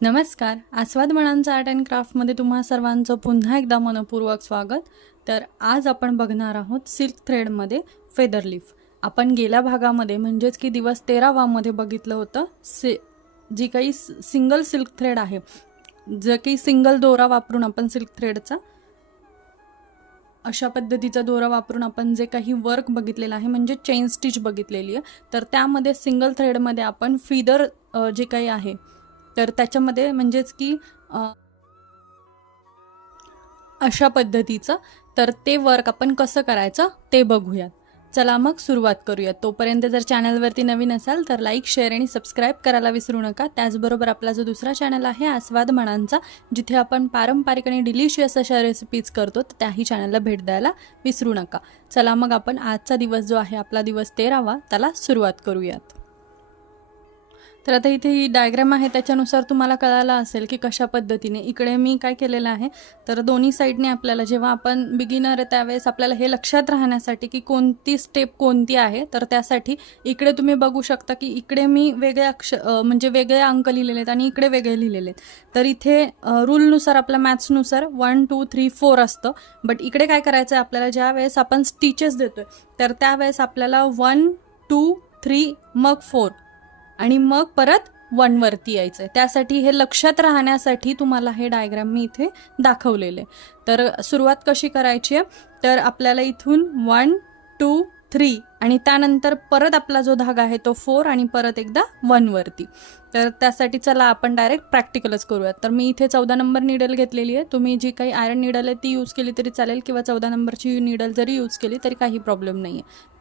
नमस्कार. आस्वाद मनांचा art and क्राफ्टमध्ये तुम्हा सर्वांचं पुन्हा एकदा मनपूर्वक स्वागत. तर आज आपण बघणार आहोत सिल्क थ्रेडमध्ये फेदर लीफ. आपण गेल्या भागामध्ये म्हणजेच की दिवस 13वामध्ये बघितलं होतं जी काही सिंगल सिल्क थ्रेड आहे, जे काही सिंगल दोरा वापरून आपण सिल्क थ्रेडचा अशा पद्धतीचा दोरा वापरून आपण जे काही वर्क बघितलेलं आहे म्हणजे चेन स्टिच बघितलेली आहे. तर त्यामध्ये सिंगल थ्रेडमध्ये आपण फिदर जे काही आहे तर त्याच्यामध्ये म्हणजेच की अशा पद्धतीचं तर ते वर्क आपण कसं करायचं ते बघूयात. चला मग सुरुवात करूयात. तोपर्यंत जर चॅनलवरती नवीन असाल तर लाईक, शेअर आणि सबस्क्राईब करायला विसरू नका. त्याचबरोबर आपला जो दुसरा चॅनल आहे आस्वाद मनांचा, जिथे आपण पारंपरिक आणि डिलिशियस अशा रेसिपीज करतो, तर त्याही चॅनलला भेट द्यायला विसरू नका. चला मग आपण आजचा दिवस जो आहे आपला दिवस 13वा त्याला सुरुवात करूयात. तर आता इथे ही डायग्राम आहे, त्याच्यानुसार तुम्हाला कळालं असेल की कशा पद्धतीने इकडे मी काय केलेलं आहे. तर दोन्ही साईडने आपल्याला जेव्हा आपण बिगिनर आहे त्यावेळेस आपल्याला हे लक्षात राहण्यासाठी की कोणती स्टेप कोणती आहे, तर त्यासाठी इकडे तुम्ही बघू शकता की इकडे मी वेगळे म्हणजे वेगळे अंक लिहिलेले आहेत आणि इकडे वेगळे लिहिलेले आहेत. तर इथे रूलनुसार आपल्या मॅथ्सनुसार 1 2 3 4 असतं. बट इकडे काय करायचं आहे आपल्याला, ज्या वेळेस आपण स्टिचेस देतोय तर त्यावेळेस आपल्याला 1 2 3 मग 4 आणि मग परत 1 वरती यायचं आहे. त्यासाठी हे लक्षात राहण्यासाठी तुम्हाला हे डायग्राम मी इथे दाखवलेले. तर सुरुवात कशी करायची आहे, तर आपल्याला इथून 1 2 3 आणि त्यानंतर परत आपला जो धागा आहे तो 4 आणि परत एकदा 1 वरती. तर त्यासाठी चला आपण डायरेक्ट प्रॅक्टिकलच करूयात. तर मी इथे 14 नंबर निडल घेतलेली आहे. तुम्ही जी काही आयरन निडल आहे ती यूज केली तरी चालेल किंवा 14 नंबरची निडल जरी यूज केली तरी काही प्रॉब्लेम नाही आहे.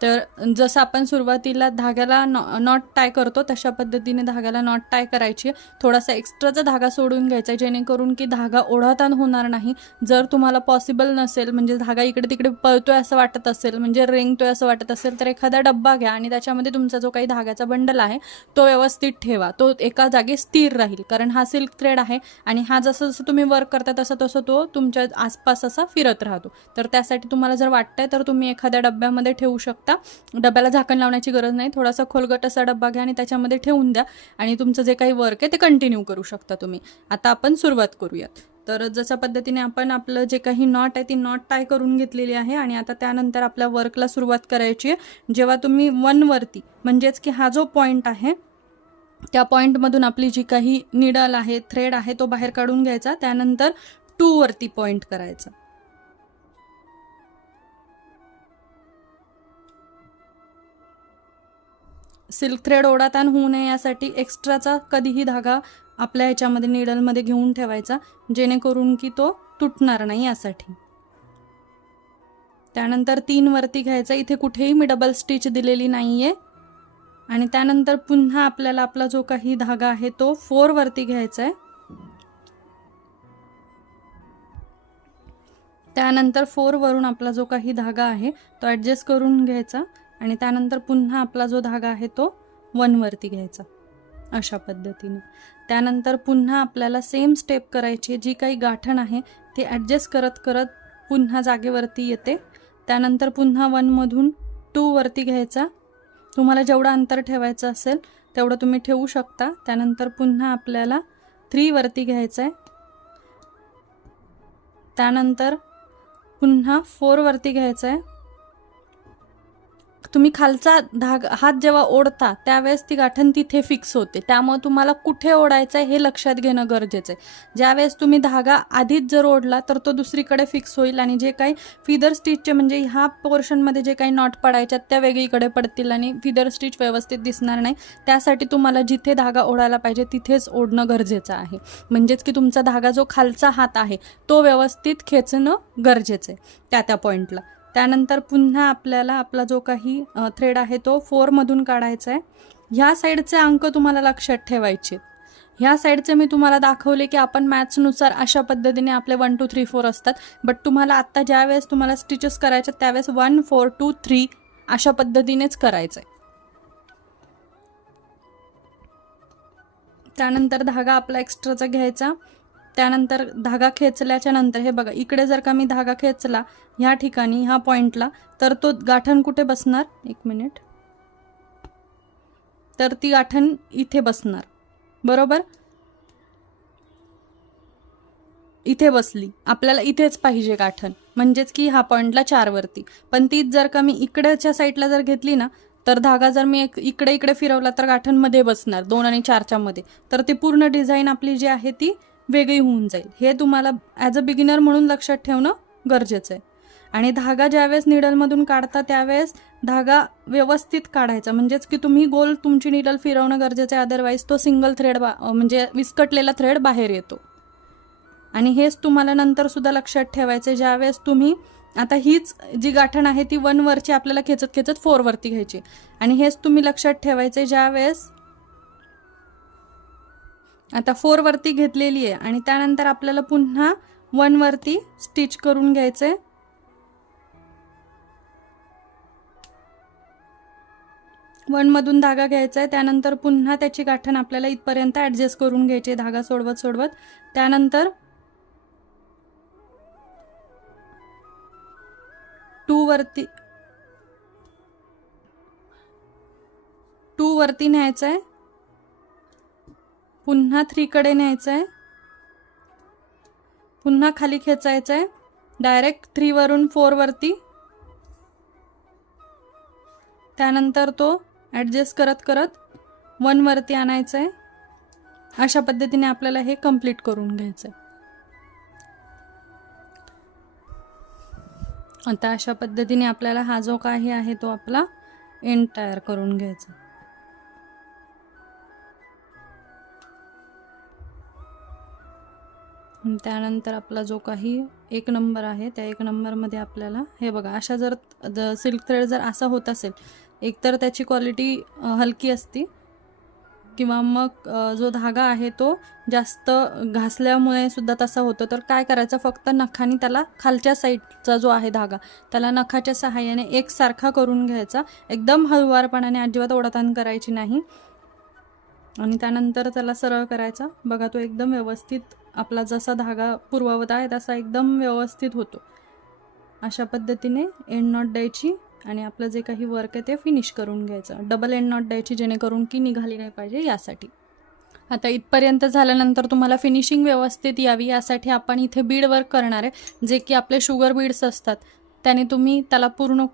तर जसं आपण सुरुवातीला धाग्याला नॉट टाय करतो तशा पद्धतीने धाग्याला नॉट टाय करायची. थोडासा एक्स्ट्राचा धागा सोडून घ्यायचा जेणेकरून की धागा ओढाताण होणार नाही. जर तुम्हाला पॉसिबल नसेल, म्हणजे धागा इकडे तिकडे पळतोय असं वाटत असेल, म्हणजे रेंगतोय असं वाटत असेल, तर एखादा डब्बा घ्या आणि त्याच्यामध्ये तुमचा जो काही धाग्याचा बंडल आहे तो व्यवस्थित ठेवा. तो एका जागी स्थिर राहील, कारण हा सिल्क थ्रेड आहे आणि हा जसं जसं तुम्ही वर्क करता तसं तसं तो तुमच्या आसपास असा फिरत राहतो. तर त्यासाठी तुम्हाला जर वाटतंय तर तुम्ही एखाद्या डब्यामध्ये ठेवू शकता. डब्याला झाकण लावण्याची गरज नाही. थोडासा खोलगट असा डब्बा घ्या आणि त्याच्यामध्ये ठेवून द्या आणि तुमचं जे काही वर्क आहे ते कंटिन्यू करू शकता तुम्ही. आता आपण सुरुवात करूयात. तर जशा पद्धतीने आपण आपलं जे काही नॉट आहे ती नॉट टाय करून घेतलेली आहे आणि आता त्यानंतर आपल्या वर्कला सुरुवात करायची आहे. जेव्हा तुम्ही 1 वरती म्हणजेच की हा जो पॉईंट आहे त्या पॉईंटमधून आपली जी काही निडल आहे, थ्रेड आहे, तो बाहेर काढून घ्यायचा. त्यानंतर 2 वरती पॉईंट करायचा. सिल्क थ्रेड ओढाताण होऊ नये यासाठी एक्स्ट्राचा कधीही धागा आपल्या ह्याच्यामध्ये निडलमध्ये घेऊन ठेवायचा, जेणेकरून की तो तुटणार नाही यासाठी. त्यानंतर 3 वरती घ्यायचा. इथे कुठेही मी डबल स्टिच दिलेली नाहीये. आणि त्यानंतर पुन्हा आपल्याला आपला जो काही धागा आहे तो 4 वरती घ्यायचा आहे. त्यानंतर 4 वरून आपला जो काही धागा आहे तो ॲडजस्ट करून घ्यायचा आणि त्यानंतर पुन्हा आपला जो धागा आहे तो 1 वरती घ्यायचा अशा पद्धतीने. त्यानंतर पुन्हा आपल्याला सेम स्टेप करायची. जी काही गाठण आहे ती ॲडजस्ट करत करत पुन्हा जागेवरती येते. त्यानंतर पुन्हा 1 मधून 2 वरती घ्यायचा. तुम्हाला जेवढं अंतर ठेवायचं असेल तेवढं तुम्ही ठेवू शकता. त्यानंतर पुन्हा आपल्याला 3 वरती घ्यायचं आहे. त्यानंतर पुन्हा 4 वरती घ्यायचं आहे. तुम्ही खालचा हात जेव्हा ओढता त्यावेळेस ती गाठण तिथे फिक्स होते, त्यामुळे तुम्हाला कुठे ओढायचं आहे हे लक्षात घेणं गरजेचं आहे. ज्यावेळेस तुम्ही धागा आधीच जर ओढला तर तो दुसरीकडे फिक्स होईल आणि जे काही फिदर स्टिचचे म्हणजे ह्या पोर्शनमध्ये जे काही नॉट पडायच्यात त्या वेगळीकडे पडतील आणि फिदर स्टिच व्यवस्थित दिसणार नाही. त्यासाठी तुम्हाला जिथे धागा ओढायला पाहिजे तिथेच ओढणं गरजेचं आहे. म्हणजेच की तुमचा धागा जो खालचा हात आहे तो व्यवस्थित खेचणं गरजेचं आहे त्या पॉईंटला. त्यानंतर पुन्हा आपल्याला आपला जो काही थ्रेड आहे तो 4 मधून काढायचा आहे. ह्या साईडचे अंक तुम्हाला लक्षात ठेवायचे. ह्या साईडचे मी तुम्हाला दाखवले की आपण मॅथ्सनुसार अशा पद्धतीने आपले 1 2 3 4 असतात. बट तुम्हाला आत्ता ज्यावेळेस तुम्हाला स्टिचेस करायचे त्यावेळेस 1 4 2 3 अशा पद्धतीनेच करायचं आहे. त्यानंतर धागा आपला एक्स्ट्राचा घ्यायचा. त्यानंतर धागा खेचल्याच्या नंतर हे बघा, इकडे जर का मी धागा खेचला ह्या ठिकाणी ह्या पॉईंटला तर तो गाठण कुठे बसणार, 1 मिनिट, तर ती गाठण इथे बसणार बरोबर. इथे बसली, आपल्याला इथेच पाहिजे गाठण, म्हणजेच की हा पॉईंटला 4 वरती. पण तीच जर का मी इकडच्या साईडला जर घेतली ना, तर धागा जर मी इकडे इकडे फिरवला तर गाठण मध्ये बसणार 2 आणि 4च्या मध्ये. तर ती पूर्ण डिझाईन आपली जी आहे ती वेगळी होऊन जाईल. हे तुम्हाला ॲज अ बिगिनर म्हणून लक्षात ठेवणं गरजेचं आहे. आणि धागा ज्यावेळेस निडलमधून काढता त्यावेळेस धागा व्यवस्थित काढायचा, म्हणजेच की तुम्ही गोल तुमची निडल फिरवणं गरजेचं आहे. अदरवाईज तो सिंगल थ्रेड म्हणजे विस्कटलेला थ्रेड बाहेर येतो. आणि हेच तुम्हाला नंतर सुद्धा लक्षात ठेवायचं, ज्यावेळेस तुम्ही आता हीच जी गाठण आहे ती 1 वरची आपल्याला खेचत खेचत 4 वरती घ्यायची. आणि हेच तुम्ही लक्षात ठेवायचे, ज्यावेळेस आता 4 वरती घेतलेली आहे आणि त्यानंतर आपल्याला पुन्हा 1 वरती स्टिच करून घ्यायचे. 1 मधून धागा घ्यायचा आहे, त्यानंतर पुन्हा त्याची गाठण आपल्याला इथपर्यंत ॲडजस्ट करून घ्यायची, धागा सोडवत सोडवत. त्यानंतर 2 वरती न्यायचं आहे, पुन्हा 3 कडे न्यायचं आहे, पुन्हा खाली खेचायचं आहे, डायरेक्ट 3 वरून 4 वरती. त्यानंतर तो ॲडजस्ट करत करत 1 वरती आणायचं आहे. अशा पद्धतीने आपल्याला हे कंप्लीट करून घ्यायचं आहे. आता अशा पद्धतीने आपल्याला हा जो काही आहे तो आपला एंड तयार करून घ्यायचा. त्यानंतर आपला जो काही 1 नंबर आहे त्या 1 नंबरमध्ये आपल्याला हे बघा, अशा जर सिल्क थ्रेड जर असा होत असेल, एकतर त्याची क्वालिटी हलकी असती किंवा मग जो धागा आहे तो जास्त घासल्यामुळे सुद्धा तसा होतो. तर काय करायचं, फक्त नखाने त्याला खालच्या साईडचा जो आहे धागा त्याला नखाच्या सहाय्याने एकसारखा करून घ्यायचा, एकदम हळुवारपणाने, अजिबात ओढाताण करायची नाही. आणि त्यानंतर त्याला सरळ करायचा. बघा तो एकदम व्यवस्थित आपला जसा धागा पूर्ववत आहे तसा एकदम व्यवस्थित होतो. अशा पद्धतीने एंड नॉट द्यायची आणि आपलं जे काही वर्क आहे ते फिनिश करून घ्यायचं. डबल एंड नॉट द्यायची, जेणेकरून की निघाली नाही पाहिजे यासाठी. आता इथपर्यंत झाल्यानंतर तुम्हाला फिनिशिंग व्यवस्थित यावी यासाठी आपण इथे बीड वर्क करणार आहे, जे की आपले शुगर बीड्स असतात. त्याने तुम्ही त्याला पूर्ण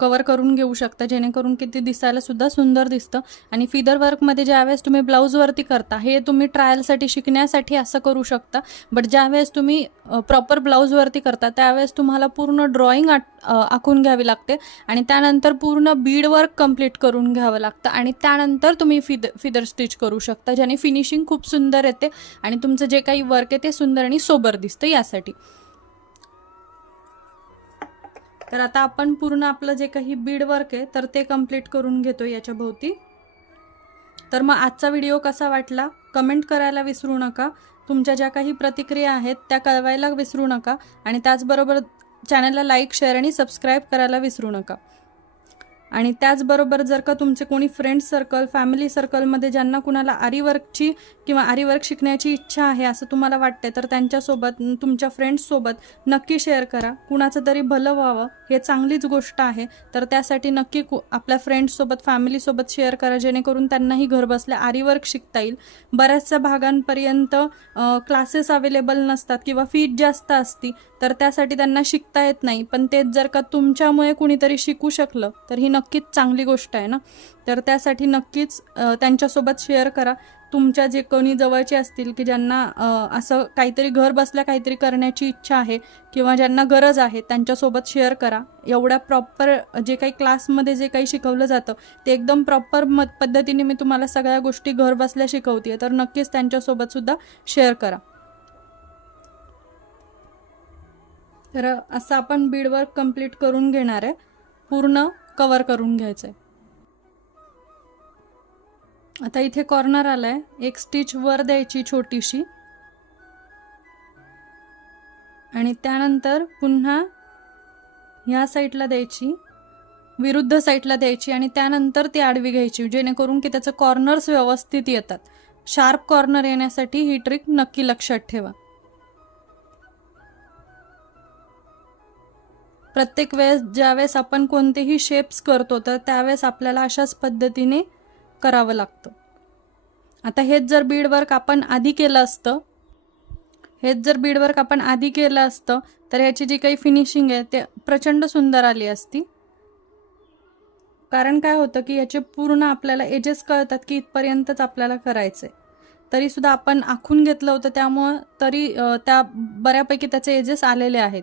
कवर करून घेऊ शकता, जेणेकरून की ते दिसायला सुद्धा सुंदर दिसतं. आणि फिदर वर्कमध्ये ज्यावेळेस तुम्ही ब्लाऊजवरती करता, हे तुम्ही ट्रायलसाठी शिकण्यासाठी असं करू शकता. बट ज्यावेळेस तुम्ही प्रॉपर ब्लाऊजवरती करता त्यावेळेस तुम्हाला पूर्ण ड्रॉइंग आखून घ्यावी लागते आणि त्यानंतर पूर्ण बीड वर्क कंप्लीट करून घ्यावं लागतं. आणि त्यानंतर तुम्ही फिदर स्टिच करू शकता, ज्याने फिनिशिंग खूप सुंदर येते आणि तुमचं जे काही वर्क आहे ते सुंदर आणि सोबर दिसतं यासाठी. तर आता आपण पूर्ण आपलं जे काही बीड वर्क आहे तर ते कंप्लीट करून घेतो याच्या भोवती. तर मग आजचा व्हिडिओ कसा वाटला कमेंट करायला विसरू नका. तुमच्या ज्या काही प्रतिक्रिया आहेत त्या कळवायला विसरू नका. आणि त्याचबरोबर चॅनलला लाईक, शेअर आणि सबस्क्राईब करायला विसरू नका. आणि त्याचबरोबर जर का तुमचे कोणी फ्रेंड्स सर्कल, फॅमिली सर्कलमध्ये ज्यांना कुणाला आरीवर्कची किंवा आरीवर्क शिकण्याची इच्छा आहे असं तुम्हाला वाटते, तर त्यांच्यासोबत, तुमच्या फ्रेंड्ससोबत नक्की शेअर करा. कुणाचं तरी भलं व्हावं हे चांगलीच गोष्ट आहे. तर त्यासाठी नक्की आपल्या फ्रेंड्ससोबत, फॅमिलीसोबत शेअर करा, जेणेकरून त्यांनाही घरबसल्या आरीवर्क शिकता येईल. बऱ्याचशा भागांपर्यंत क्लासेस अवेलेबल नसतात किंवा फी जास्त असती, तर त्यासाठी त्यांना शिकता येत नाही. पण तेच जर का तुमच्यामुळे कुणीतरी शिकू शकलं तर ही नक्कीच चांगली गोष्ट आहे ना. तर त्यासाठी नक्कीच त्यांच्यासोबत शेअर करा. तुमच्या जे कोणी जवळचे असतील की ज्यांना असं काहीतरी घर बसल्या काहीतरी करण्याची इच्छा आहे किंवा ज्यांना गरज आहे, त्यांच्यासोबत शेअर करा. एवढ्या प्रॉपर जे काही क्लासमध्ये जे काही शिकवलं जातं ते एकदम प्रॉपर पद्धतीने मी तुम्हाला सगळ्या गोष्टी घर बसल्या शिकवते, तर नक्कीच त्यांच्यासोबत सुद्धा शेअर करा. तर असं आपण बीड वर्क कंप्लीट करून घेणार आहे, पूर्ण कवर करून घ्यायचं आहे. आता इथे कॉर्नर आलाय, एक स्टिच वर द्यायची छोटीशी आणि त्यानंतर पुन्हा ह्या साईडला द्यायची, विरुद्ध साईडला द्यायची आणि त्यानंतर ती आडवी घ्यायची, जेणेकरून की त्याचं कॉर्नर्स व्यवस्थित येतात. शार्प कॉर्नर येण्यासाठी ही ट्रिक नक्की लक्षात ठेवा. प्रत्येक वेळेस ज्यावेळेस आपण कोणतेही शेप्स करतो तर त्यावेळेस आपल्याला अशाच पद्धतीने करावं लागतं. आता हेच जर बीड वर्क आपण आधी केलं असतं, हेच जर बीडवर्क आपण आधी केलं असतं तर ह्याची जी काही फिनिशिंग आहे ते प्रचंड सुंदर आली असती. कारण काय होतं की याचे पूर्ण आपल्याला एजेस कळतात की इथपर्यंतच आपल्याला करायचंय. तरी सुद्धा आपण आखून घेतलं होतं त्यामुळं तरी त्या बऱ्यापैकी त्याचे एजेस आलेले आहेत.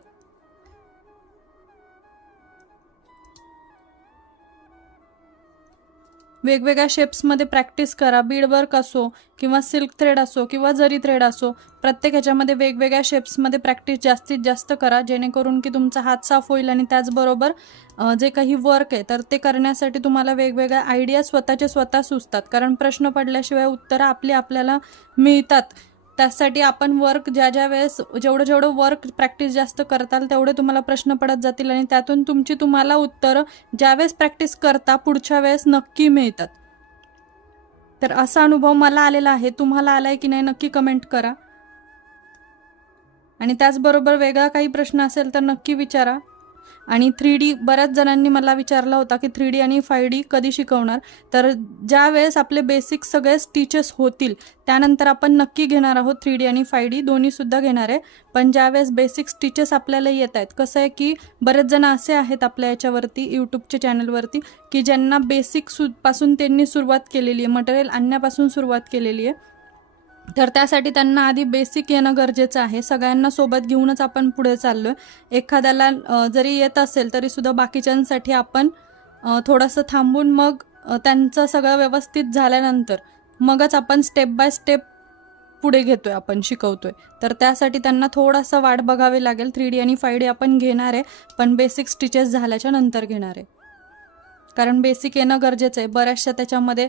वेगवेगळ्या शेप्समध्ये प्रॅक्टिस करा. बीडवर्क असो किंवा सिल्क थ्रेड असो किंवा जरी थ्रेड असो, प्रत्येक ह्याच्यामध्ये वेगवेगळ्या शेप्समध्ये प्रॅक्टिस जास्तीत जास्त करा, जेणेकरून की तुमचा हात साफ होईल. आणि त्याचबरोबर जे काही वर्क आहे तर ते करण्यासाठी तुम्हाला वेगवेगळ्या आयडिया स्वतः सुचतात. कारण प्रश्न पडल्याशिवाय उत्तरं आपल्याला मिळतात. त्यासाठी आपण वर्क ज्या वेळेस जेवढं वर्क प्रॅक्टिस जास्त करताल तेवढे तुम्हाला प्रश्न पडत जातील आणि त्यातून तुम्हाला उत्तरं ज्यावेळेस प्रॅक्टिस करता पुढच्या वेळेस नक्की मिळतात. तर असा अनुभव मला आलेला आहे. तुम्हाला आलाय की नाही नक्की कमेंट करा. आणि त्याचबरोबर वेगळा काही प्रश्न असेल तर नक्की विचारा. आणि 3D बऱ्याच जणांनी मला विचारला होता की 3D आणि 5D कधी शिकवणार. तर ज्या वेळेस आपले बेसिक सगळे स्टिचेस होतील त्यानंतर आपण नक्की घेणार आहोत. 3D आणि 5D दोन्हीसुद्धा घेणार आहे. पण ज्यावेळेस बेसिक स्टिचेस आपल्याला येत आहेत, कसं आहे की बरेच जण असे आहेत आपल्या याच्यावरती यूट्यूबच्या चॅनलवरती की ज्यांना बेसिक पासून त्यांनी सुरुवात केलेली आहे, मटेरियल आणण्यापासून सुरुवात केलेली आहे. तर त्यासाठी त्यांना आधी बेसिक येणं गरजेचं आहे. सगळ्यांना सोबत घेऊनच आपण पुढे चाललोय. एखाद्याला जरी येत असेल तरी सुद्धा बाकीच्यांसाठी आपण थोडंसं थांबून मग त्यांचं सगळं व्यवस्थित झाल्यानंतर मगच आपण स्टेप बाय स्टेप पुढे घेतोय, आपण शिकवतोय. तर त्यासाठी त्यांना थोडंसं वाट बघावी लागेल. 3D आणि 5D आपण घेणार आहे, पण बेसिक स्टिचेस झाल्याच्या नंतर घेणार आहे. कारण बेसिक येणं गरजेचं आहे. बऱ्याचशा त्याच्यामध्ये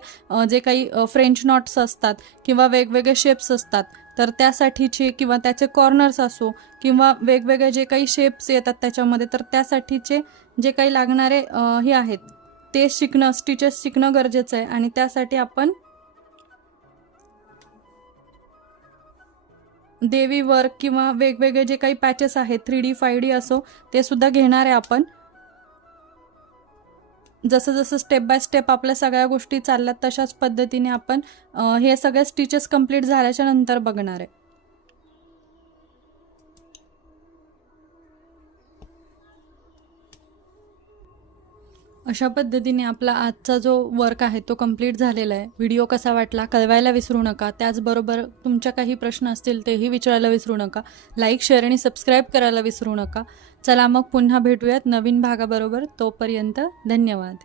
जे काही फ्रेंच नॉट्स असतात किंवा वेगवेगळे शेप्स असतात तर त्यासाठीचे, किंवा त्याचे कॉर्नर्स असो किंवा वेगवेगळे जे काही शेप्स येतात त्याच्यामध्ये, तर त्यासाठीचे जे काही लागणारे हे आहेत ते शिकणं, स्टिचेस शिकणं गरजेचं आहे. आणि त्यासाठी आपण देवी वर्क किंवा वेगवेगळे जे काही पॅचेस आहेत 3D 5D असो ते सुद्धा घेणार आहे आपण. जसं स्टेप बाय स्टेप आपल्या सगळ्या गोष्टी चालल्यात तशाच पद्धतीने आपण हे सगळे स्टिचेस कंप्लीट झाल्याच्या नंतर बघणार आहे. अशा पद्धतीने आपला आजचा जो वर्क आहे तो कंप्लीट झालेला आहे. व्हिडिओ कसा वाटला कळवायला विसरू नका. त्याचबरोबर तुमच्या काही प्रश्न असतील तेही विचारायला विसरू नका. लाईक, शेअर आणि सबस्क्राईब करायला विसरू नका. चला मग पुन्हा भेटूयात नवीन भागाबरोबर. तोपर्यंत धन्यवाद.